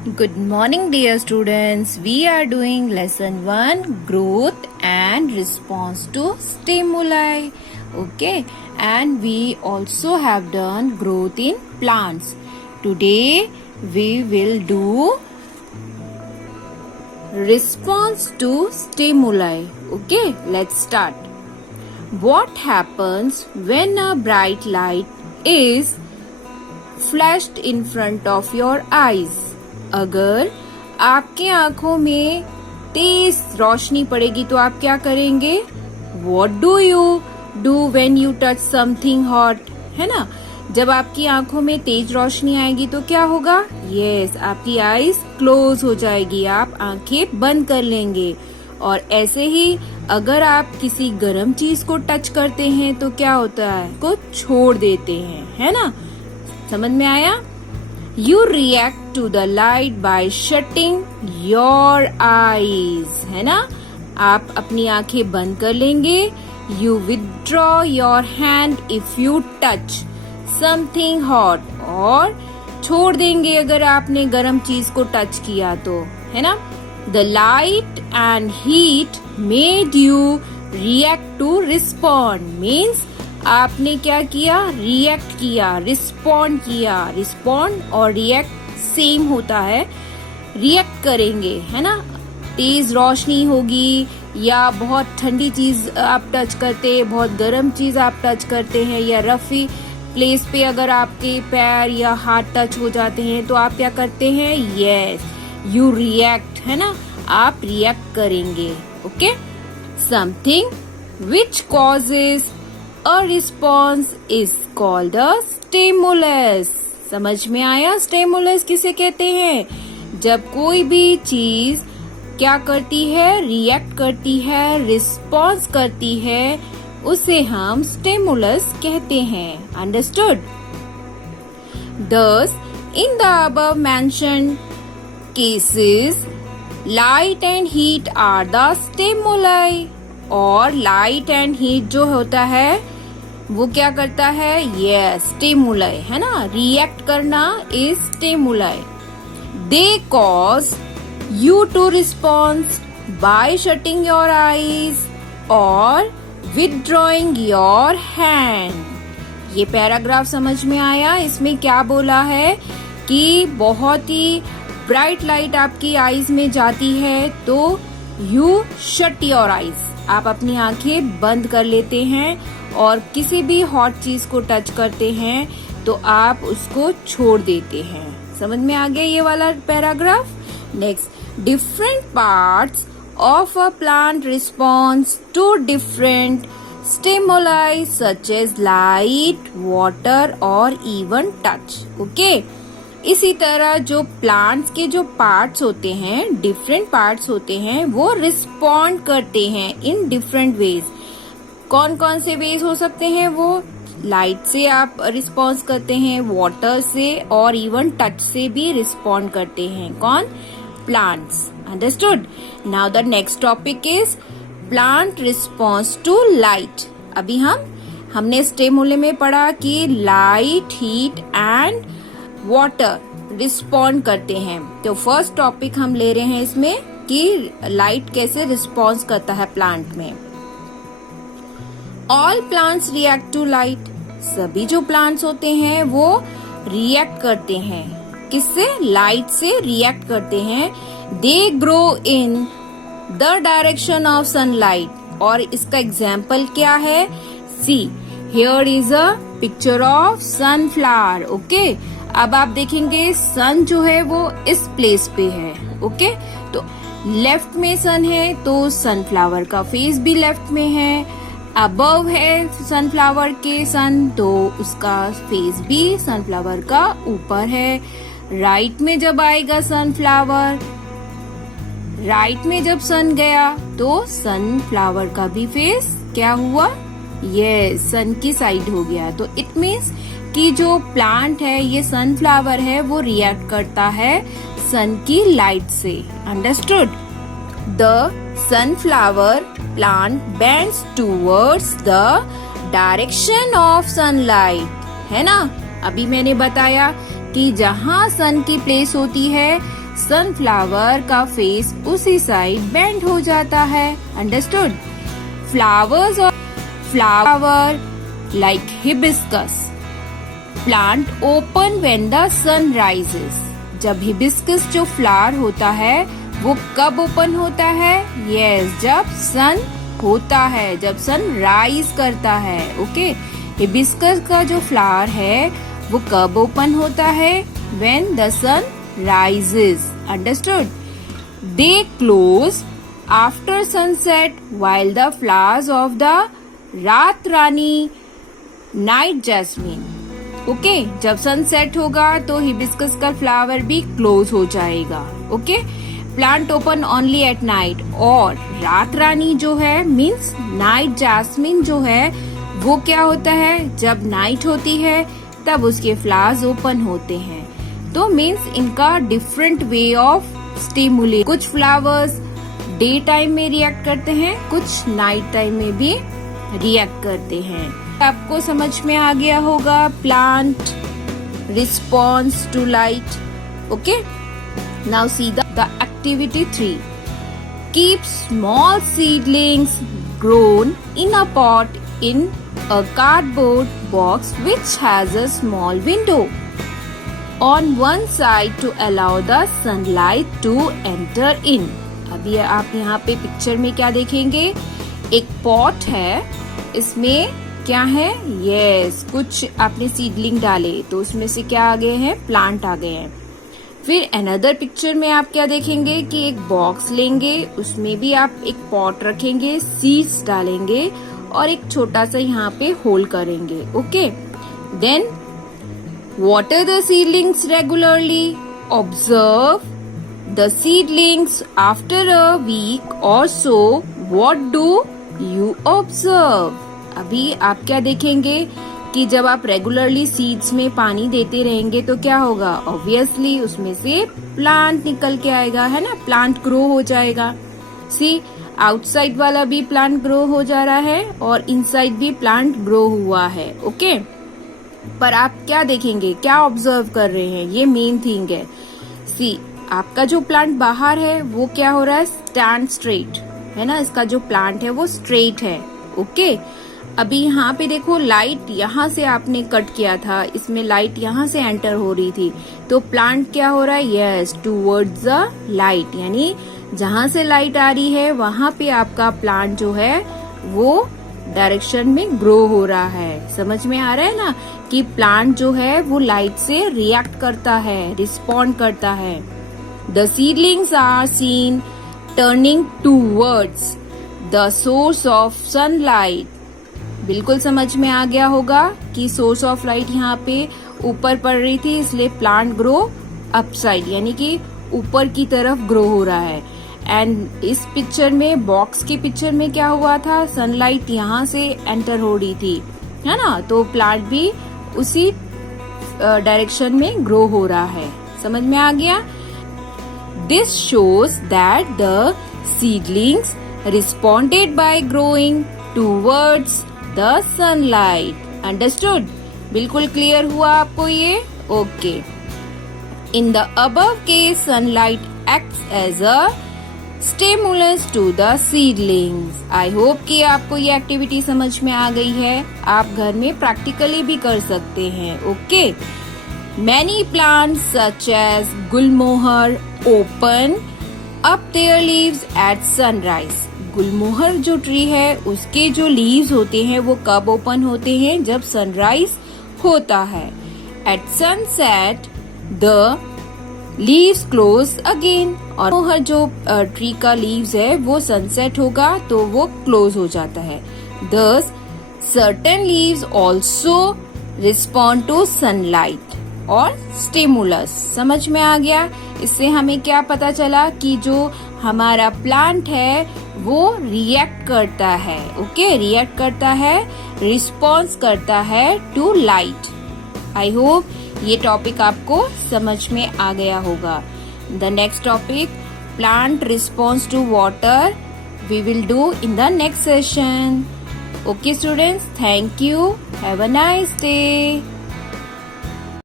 Good morning, dear students. We are doing lesson 1, growth and response to stimuli. Okay, and we also have done growth in plants. Today we will do response to stimuli. Okay, let's start. What happens when a bright light is flashed in front of your eyes? अगर आपके आंखों में तेज रोशनी पड़ेगी तो आप क्या करेंगे? What do you do when you touch something hot? है ना? जब आपकी आंखों में तेज रोशनी आएगी तो क्या होगा? Yes, आपकी आईज क्लोज हो जाएगी, आप आंखें बंद कर लेंगे। और ऐसे ही अगर आप किसी गर्म चीज को टच करते हैं तो क्या होता है? को छोड़ देते हैं, है ना? समझ में आया? You react to the light by shutting your eyes, है ना? आप अपनी आंखें बंद कर लेंगे। You withdraw your hand if you touch something hot, और छोड़ देंगे अगर आपने गर्म चीज को टच किया तो, है ना? The light and heat made you react to respond means आपने क्या किया? रिएक्ट किया, रिस्पॉन्ड किया। रिस्पॉन्ड और रिएक्ट सेम होता है। रिएक्ट करेंगे, है ना? तेज रोशनी होगी या बहुत ठंडी चीज आप टच करते हैं, बहुत गर्म चीज आप टच करते हैं, या रफी प्लेस पे अगर आपके पैर या हाथ टच हो जाते हैं तो आप क्या करते हैं? यस, यू रिएक्ट, है ना? आप रिएक्ट करेंगे। Okay, something which causes A response is called a stimulus. समझ में आया? Stimulus किसे कहते हैं? जब कोई भी चीज क्या करती है? रिएक्ट करती है, रिस्पॉन्स करती है, उसे हम stimulus कहते हैं। Understood? Thus, in the above mentioned cases, light and heat are the stimuli. और लाइट एंड हीट जो होता है वो क्या करता है? यस, स्टिमुलाई, है ना? रिएक्ट करना is stimuli. They cause you to response by shutting your eyes और विदड्रॉइंग योर हैंड। ये पैराग्राफ समझ में आया? इसमें क्या बोला है कि बहुत ही ब्राइट लाइट आपकी आईज में जाती है तो यू शट योर आईज, आप अपनी आंखें बंद कर लेते हैं, और किसी भी हॉट चीज को टच करते हैं तो आप उसको छोड़ देते हैं। समझ में आ गया ये वाला paragraph? Next, different parts of a plant response to different stimuli such as light, water और इवन टच। ओके, इसी तरह जो प्लांट्स के जो पार्ट्स होते हैं, डिफरेंट पार्ट्स होते हैं, वो रिस्पॉन्ड करते हैं इन डिफरेंट वेज। कौन कौन से वेज हो सकते हैं? वो लाइट से आप रिस्पॉन्स करते हैं, वाटर से और इवन टच से भी रिस्पॉन्ड करते हैं। कौन? Plants. Understood? Now the next topic is plant response to light. अभी हमने स्टिमुले में पढ़ा कि light, heat and water respond करते हैं। तो फर्स्ट टॉपिक हम ले रहे हैं इसमें कि लाइट कैसे रिस्पॉन्स करता है प्लांट में। All plants react to light. सभी जो प्लांट्स होते हैं वो रिएक्ट करते हैं। किससे? लाइट से रिएक्ट करते हैं। They grow in the direction of sunlight. और इसका एग्जाम्पल क्या है? See, here is a picture of sunflower. Okay, अब आप देखेंगे सन जो है वो इस प्लेस पे है। ओके, तो लेफ्ट में सन है तो सनफ्लावर का फेस भी लेफ्ट में है। अबव है सनफ्लावर के सन तो उसका फेस भी सनफ्लावर का ऊपर है। राइट में जब आएगा सनफ्लावर, राइट में जब सन गया तो सनफ्लावर का भी फेस क्या हुआ? ये सन की साइड हो गया। तो इट मीन्स कि जो प्लांट है, ये सनफ्लावर है, वो रिएक्ट करता है सन की लाइट से। Understood? The sunflower plant bends towards the direction of sunlight, है ना? अभी मैंने बताया कि जहाँ सन की प्लेस होती है, सनफ्लावर का फेस उसी साइड बेंड हो जाता है। अंडरस्टूड? फ्लावर्स और flower like hibiscus plant open when the sun rises. जब हिबिस्कस जो फ्लावर होता है वो कब ओपन होता है? यस, जब सन होता है, जब सन राइज करता है। ओके, हिबिस्कस का जो फ्लावर है वो कब ओपन होता है? When the sun rises. Understood? They close after sunset while the flowers of the Ratrani night jasmine. Okay, जब सनसेट होगा तो हिबिस्कस का फ्लावर भी क्लोज हो जाएगा। Okay, plant open only at night. और रात रानी जो है मीन्स नाइट जैस्मिन जो है वो क्या होता है? जब नाइट होती है तब उसके फ्लावर्स ओपन होते हैं। तो मीन्स इनका डिफरेंट वे ऑफ स्टिमुलेट। कुछ फ्लावर्स डे टाइम में रिएक्ट करते हैं, कुछ नाइट टाइम में भी रिएक्ट करते हैं। आपको समझ में आ गया होगा plant response to light. Okay, now see the activity 3। Keep small seedlings grown in a pot in a cardboard box which has a small window on one side to allow the sunlight to enter in। अभी आप यहाँ पे picture में क्या देखेंगे? एक pot है, इसमें क्या है? यस, कुछ आपने सीडलिंग डाले तो उसमें से क्या आ गए हैं? प्लांट आ गए हैं। फिर अनदर पिक्चर में आप क्या देखेंगे कि एक बॉक्स लेंगे, उसमें भी आप एक पॉट रखेंगे, सीड्स डालेंगे और एक छोटा सा यहाँ पे होल करेंगे। Okay, then water the seedlings regularly. Observe the seedlings after a week or so. What do you observe? अभी आप क्या देखेंगे कि जब आप रेगुलरली सीड्स में पानी देते रहेंगे तो क्या होगा? ऑब्वियसली उसमें से प्लांट निकल के आएगा, है ना? प्लांट ग्रो हो जाएगा। सी, आउटसाइड वाला भी प्लांट ग्रो हो जा रहा है और इनसाइड भी प्लांट ग्रो हुआ है। ओके, पर आप क्या देखेंगे, क्या ऑब्जर्व कर रहे हैं? ये मेन थिंग है। सी, आपका जो प्लांट बाहर है वो क्या हो रहा है? स्टैंड स्ट्रेट, है ना? इसका जो प्लांट है वो स्ट्रेट है। ओके, अभी यहाँ पे देखो लाइट यहाँ से आपने कट किया था, इसमें लाइट यहाँ से एंटर हो रही थी, तो प्लांट क्या हो रहा है? यस, टूवर्ड्स द लाइट, यानी जहाँ से लाइट आ रही है वहां पे आपका प्लांट जो है वो डायरेक्शन में ग्रो हो रहा है। समझ में आ रहा है ना कि प्लांट जो है वो लाइट से रिएक्ट करता है, रिस्पॉन्ड करता है। The seedlings are seen turning towards the source of sunlight. बिल्कुल समझ में आ गया होगा कि सोर्स ऑफ लाइट यहाँ पे ऊपर पड़ रही थी, इसलिए प्लांट ग्रो अपसाइड, यानी कि ऊपर की तरफ ग्रो हो रहा है। एंड इस पिक्चर में, बॉक्स की पिक्चर में क्या हुआ था? सनलाइट यहाँ से एंटर हो रही थी, है ना? तो प्लांट भी उसी डायरेक्शन में ग्रो हो रहा है। समझ में आ गया? This shows that the seedlings responded by growing towards the sunlight. Understood? बिल्कुल क्लियर हुआ आपको ये? Okay, in the above case sunlight acts as a stimulus to the seedlings. I hope कि आपको ये एक्टिविटी समझ में आ गई है। आप घर में प्रैक्टिकली भी कर सकते हैं। Okay, many plants such as gulmohar open up their leaves at sunrise. Gulmohar जो ट्री है उसके जो लीव्स होते हैं वो कब ओपन होते हैं? जब सनराइज होता है। At sunset the leaves close again. और मोहर जो ट्री का लीव्स है वो सनसेट होगा तो वो क्लोज हो जाता है। Thus certain leaves also respond to sunlight और स्टिमुलस। समझ में आ गया? इससे हमें क्या पता चला कि जो हमारा प्लांट है वो रिएक्ट करता है। ओके, रिएक्ट करता है, रिस्पॉन्स करता है टू लाइट। आई होप ये टॉपिक आपको समझ में आ गया होगा। The next topic, plant response to water, we will do in the next session. Okay students, thank you, have a nice day.